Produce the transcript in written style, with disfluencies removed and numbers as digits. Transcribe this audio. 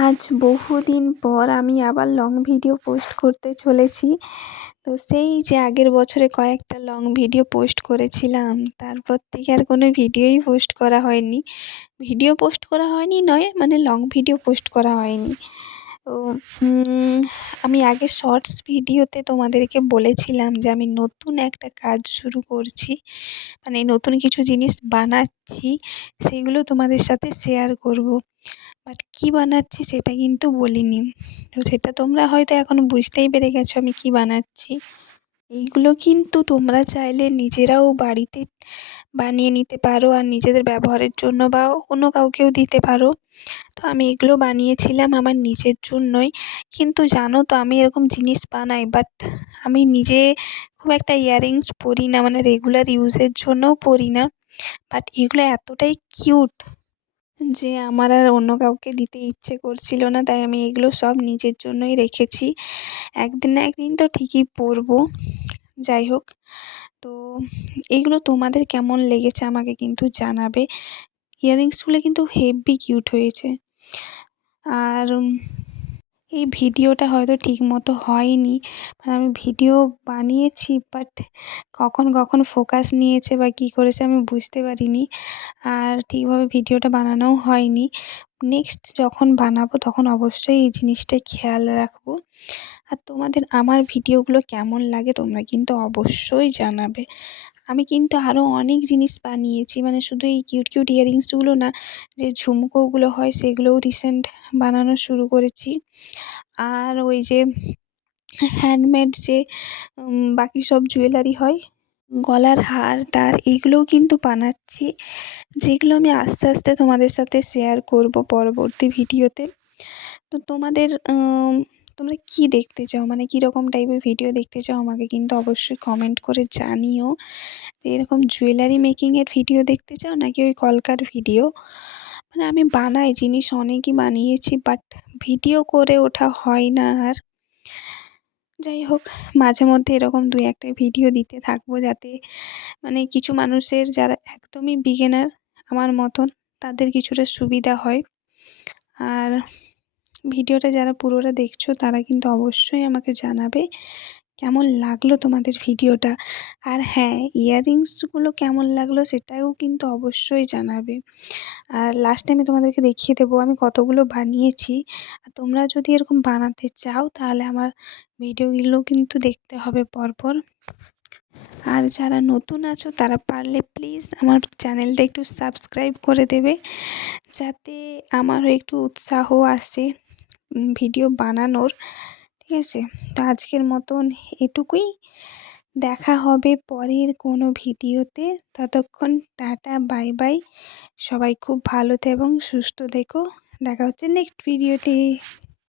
আজ বহুদিন পর আমি আবার লং ভিডিও পোস্ট করতে চলেছি। তো সেই যে আগের বছরে কয়েকটা লং ভিডিও পোস্ট করেছিলাম, তারপর থেকে আর কোনো ভিডিওই পোস্ট করা হয়নি। ভিডিও পোস্ট করা হয়নি নয়, মানে লং ভিডিও পোস্ট করা হয়নি। তো আমি আগে শর্টস ভিডিওতে তোমাদেরকে বলেছিলাম যে আমি নতুন একটা কাজ শুরু করছি, মানে নতুন কিছু জিনিস বানাচ্ছি, সেগুলো তোমাদের সাথে শেয়ার করব। বাট কী বানাচ্ছি সেটা কিন্তু বলিনি। তো সেটা তোমরা হয়তো এখন বুঝতেই পেরে গেছো আমি কী বানাচ্ছি। এইগুলো কিন্তু তোমরা চাইলে নিজেরাও বাড়িতে বানিয়ে নিতে পারো আর নিজেদের ব্যবহারের জন্য বা অন্য কাউকেও দিতে পারো। তো আমি এগুলো বানিয়েছিলাম আমার নিজের জন্যই। কিন্তু জানো তো আমি এরকম জিনিস বানাই, বাট আমি নিজে খুব একটা ইয়াররিংস পরি না, মানে রেগুলার ইউজের জন্যও পরি না। বাট এগুলো এতটাই কিউট যে আমার আর অন্য কাউকে দিতে ইচ্ছে করছিল না, তাই আমি এগুলো সব নিজের জন্যই রেখেছি। একদিন না একদিন তো ঠিকই পরবো। যাই হোক, তো এইগুলো তোমাদের কেমন লেগেছে আমাকে কিন্তু জানাবে। ইয়াররিংসগুলো কিন্তু হেব্বি কিউট হয়েছে। আর এই ভিডিওটা হয়তো ঠিকমতো হয়নি, মানে আমি ভিডিও বানিয়েছি বাট কখন ফোকাস নিয়েছে বা কী করেছে আমি বুঝতে পারিনি, আর ঠিকভাবে ভিডিওটা বানানোও হয়নি। নেক্সট যখন বানাবো তখন অবশ্যই এই জিনিসটাই খেয়াল রাখবো। আর তোমাদের আমার ভিডিওগুলো কেমন লাগে তোমরা কিন্তু অবশ্যই জানাবে। আমি কিন্তু আরও অনেক জিনিস বানিয়েছি, মানে শুধু এই কিউট ইয়াররিংসগুলো না, যে ঝুমকোগুলো হয় সেগুলোও রিসেন্ট বানানো শুরু করেছি। আর ওই যে হ্যান্ডমেড যে বাকি সব জুয়েলারি হয়, গলার হার-টার, এগুলোও কিন্তু বানাচ্ছি, যেগুলো আমি আস্তে আস্তে তোমাদের সাথে শেয়ার করব পরবর্তী ভিডিওতে। তো তোমরা কী দেখতে চাও, মানে কীরকম টাইপের ভিডিও দেখতে চাও আমাকে কিন্তু অবশ্যই কমেন্ট করে জানিও। যে এরকম জুয়েলারি মেকিংয়ের ভিডিও দেখতে চাও নাকি ওই কলকার ভিডিও। মানে আমি বানাই জিনিস অনেকই বানিয়েছি, বাট ভিডিও করে ওঠা হয় না আর। যাই হোক, মাঝে মধ্যে এরকম 2-1টা ভিডিও দিতে থাকবো, যাতে মানে কিছু মানুষের যারা একদমই বিগিনার আমার মতন, তাদের কিছুটা সুবিধা হয়। আর ভিডিওটা যারা পুরোটা দেখছো তারা কিন্তু অবশ্যই আমাকে জানাবে কেমন লাগলো তোমাদের ভিডিওটা। আর হ্যাঁ, ইয়াররিংসগুলো কেমন লাগলো সেটাও কিন্তু অবশ্যই জানাবে। আর লাস্টে আমি তোমাদেরকে দেখিয়ে দেবো আমি কতগুলো বানিয়েছি। আর তোমরা যদি এরকম বানাতে চাও তাহলে আমার ভিডিওগুলো কিন্তু দেখতে হবে পরপর। আর যারা নতুন আছো তারা পারলে প্লিজ আমার চ্যানেলটা একটু সাবস্ক্রাইব করে দেবে, যাতে আমারও একটু উৎসাহ আসে ভিডিও বানানোর। ঠিক আছে, তো আজকের মতন এটুকুই। দেখা হবে পরের কোনো ভিডিওতে। ততক্ষণ টাটা, বাই বাই। সবাই খুব ভালো থেকো এবং সুস্থ থেকো। দেখা হচ্ছে নেক্সট ভিডিওতে।